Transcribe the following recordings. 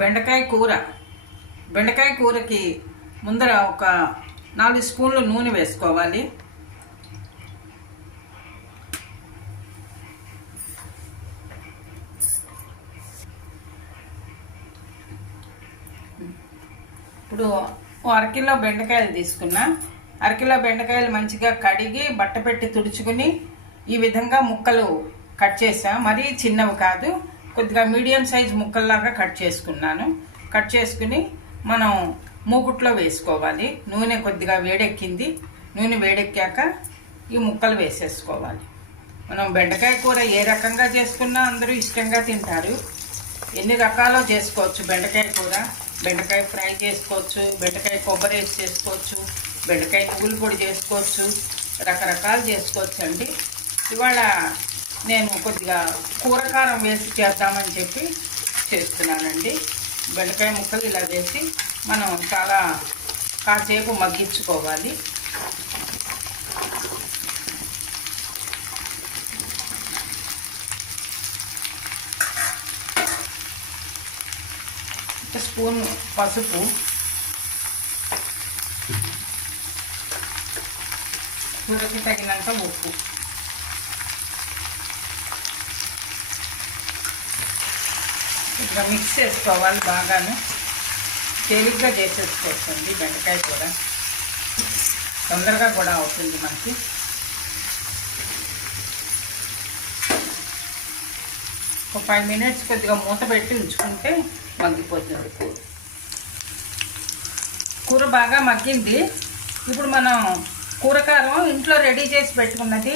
బెండకాయ కూర. బెండకాయ కూరకి ముందర ఒక నాలుగు స్పూన్లు నూనె వేసుకోవాలి. ఇప్పుడు అరకిలో బెండకాయలు తీసుకున్నా. అరకిలో బెండకాయలు మంచిగా కడిగి బట్ట పెట్టి తుడుచుకుని ఈ విధంగా ముక్కలు కట్ చేసా. మరీ చిన్నవి కాదు. కొద్దిగా మీడియం సైజ్ ముక్కల్లాగా కట్ చేసుకున్నాను. కట్ చేసుకుని మనం మూకుట్లో వేసుకోవాలి. నూనె కొద్దిగా వేడెక్కింది. నూనె వేడెక్కాక ఈ ముక్కలు వేసేసుకోవాలి. మనం బెండకాయ కూర ఏ రకంగా చేసుకున్నా అందరూ ఇష్టంగా తింటారు. ఎన్ని రకాలు చేసుకోవచ్చు బెండకాయ కూర? బెండకాయ ఫ్రై చేసుకోవచ్చు బెండకాయ కొబ్బరి వేసి చేసుకోవచ్చు బెండకాయ నువ్వుల పొడి చేసుకోవచ్చు రకరకాలు చేసుకోవచ్చు అండి ఇవాళ నేను కొద్దిగా కూరకారం వేసి చేద్దామని చెప్పి చేస్తున్నానండి. బెండకాయ ముక్కలు ఇలా చేసి మనం చాలా కాసేపు మగ్గించుకోవాలి. స్పూన్ పసుపు. కూరకి తగినంత ఉప్పు. ఇట్లా మిక్స్ చేసుకోవాలి బాగాను. తేలిగ్గా చేసేసుకోవచ్చండి బెండకాయ కూర. తొందరగా కూడా అవుతుంది మనకి. ఒక ఫైవ్ మినిట్స్ కొద్దిగా మూత పెట్టి ఉంచుకుంటే మగ్గిపోతుంది కూర. కూర బాగా మగ్గింది. ఇప్పుడు మనం కూరకారం ఇంట్లో రెడీ చేసి పెట్టుకున్నది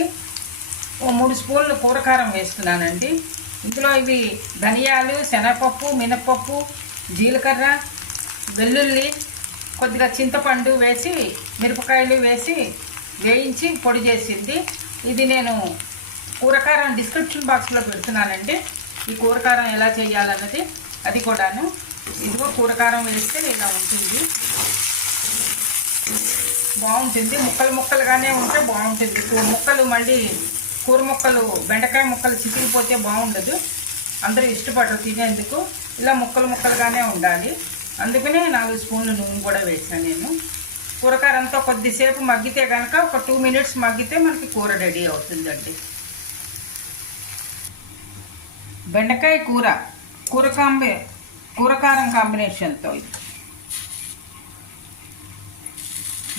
ఓ మూడు స్పూన్లు కూరకారం వేస్తున్నానండి ఇందులో ఇవి ధనియాలు శనగపప్పు మినపప్పు జీలకర్ర వెల్లుల్లి కొద్దిగా చింతపండు వేసి మిరపకాయలు వేసి వేయించి పొడి చేసింది. ఇది నేను కూరకారం డిస్క్రిప్షన్ బాక్స్లో పెడుతున్నానండి. ఈ కూరకారం ఎలా చేయాలన్నది అది కూడాను. ఇదిగో కూరకారం వేస్తే ఇలా ఉంటుంది. బాగుంటుంది. ముక్కలు ముక్కలుగానే ఉంటే బాగుంటుంది. ముక్కలు మళ్ళీ కూర ముక్కలు బెండకాయ ముక్కలు చితికిపోతే బాగుండదు. అందరూ ఇష్టపడరు తినేందుకు. ఇలా ముక్కలు ముక్కలుగానే ఉండాలి. అందుకనే నాలుగు స్పూన్లు నూనె కూడా వేసాను నేను. కూరకారంతో కొద్దిసేపు మగ్గితే కనుక ఒక టూ మినిట్స్ మగ్గితే మనకి కూర రెడీ అవుతుందండి. బెండకాయ కూర కూర కాంబే కూరకారం కాంబినేషన్తో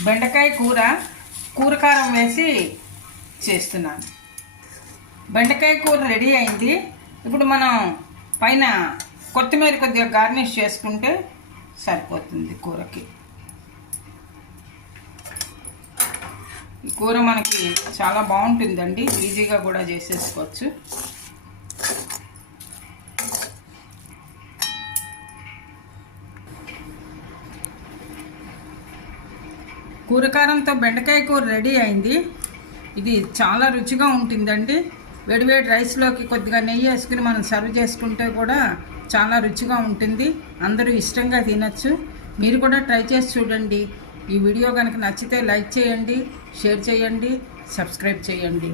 బెండకాయ కూర కూరకారం వేసి చేస్తున్నాను. బెండకాయ కూర రెడీ అయింది. ఇప్పుడు మనం పైన కొత్తిమీర కొద్దిగా గార్నిష్ చేసుకుంటే సరిపోతుంది కూరకి. ఈ కూర మనకి చాలా బాగుంటుందండి. ఈజీగా కూడా చేసేసుకోవచ్చు. కూరకారంతో బెండకాయ కూర రెడీ అయింది. ఇది చాలా రుచిగా ఉంటుందండి. వేడివేడి రైస్లోకి కొద్దిగా నెయ్యి వేసుకుని మనం సర్వ్ చేసుకుంటే కూడా చాలా రుచిగా ఉంటుంది. అందరూ ఇష్టంగా తినచ్చు. మీరు కూడా ట్రై చేసి చూడండి. ఈ వీడియో కనుక నచ్చితే లైక్ చేయండి షేర్ చేయండి సబ్స్క్రైబ్ చేయండి.